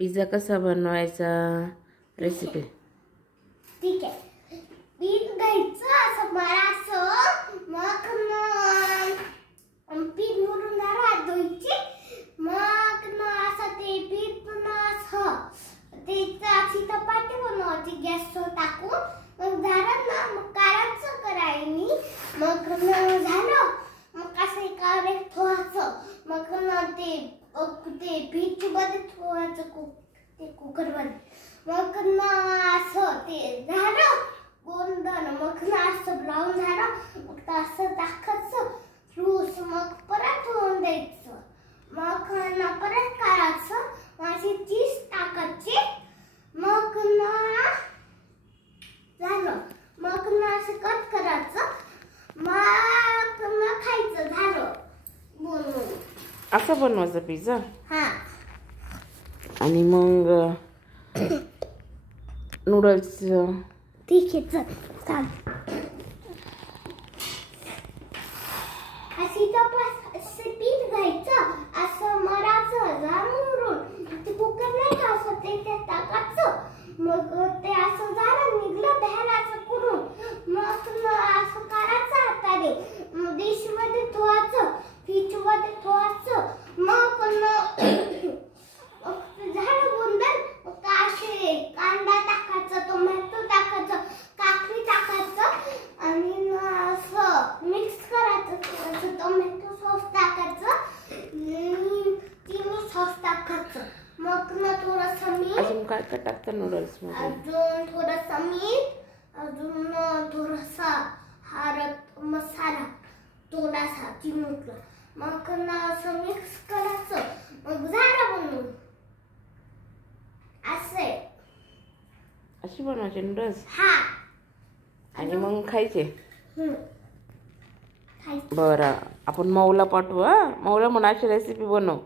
Pizza कसा बनवायचा recipe. ठीक आहे. पीठ घ्यायचं असं बराचसं, मग पीठ मळून हात धुवायचे. मग असं ते पीठ पुन्हा असं ते अशी चपाती बनवायची गॅसवर टाकून. मग झालं ना, मग काढायचं कढईनी. मग झालं, मग असं एका वेळेस ठेवायचं. मग ते पीठ मध्ये ठेवायचं ते कुकरमध्ये. मग असं ते झालं गोंधळ. मग असं ब्राऊन झालं, मग असं टाकायचं फ्रूट्स. मग परत ठेवून द्यायचं. मग परत काढायचं. मग अशी चीज टाकायची. मग झालं. मग असं कट करायचं. मग खायचं. झालं बनवून. असं बनवायचं पिझ्झा. हा. आणि मग नूडल्स. ठीक आहे, चाल. असं पीठ घ्यायचं, असं मळायचं झारून. ते कुकर नाही का असं ते टाकायचं. मग ते असं झालं निघलं बाहेर असं करून. मग असं काढायचं हाताने. डिश मध्ये ठेवायचं, फ्रीज मध्ये ठेवायचं. मग झालं गोंधळ. मग असे कांदा टाकायचा, टोमॅटो टाकायचं, काकडी टाकायचं आणि असं मिक्स करायचं. असं टोमॅटो सॉस टाकायचं, चिली सॉस टाकायचं. मग थोडंसं मीठ. अजून काय काय टाकतं नूडल्स मध्ये. अजून थोडंसं मीठ. अजून थोडासा हळद मसाला थोडासा चिमूटभर. मग असं मिक्स करायचं. मग झालं बनवून. असे अशी बनवायचे नूडल्स. हा. आणि मग खायचे. खायचं. बरं, आपण मऊला पाठवू. हा, मऊला म्हणायची रेसिपी बनव.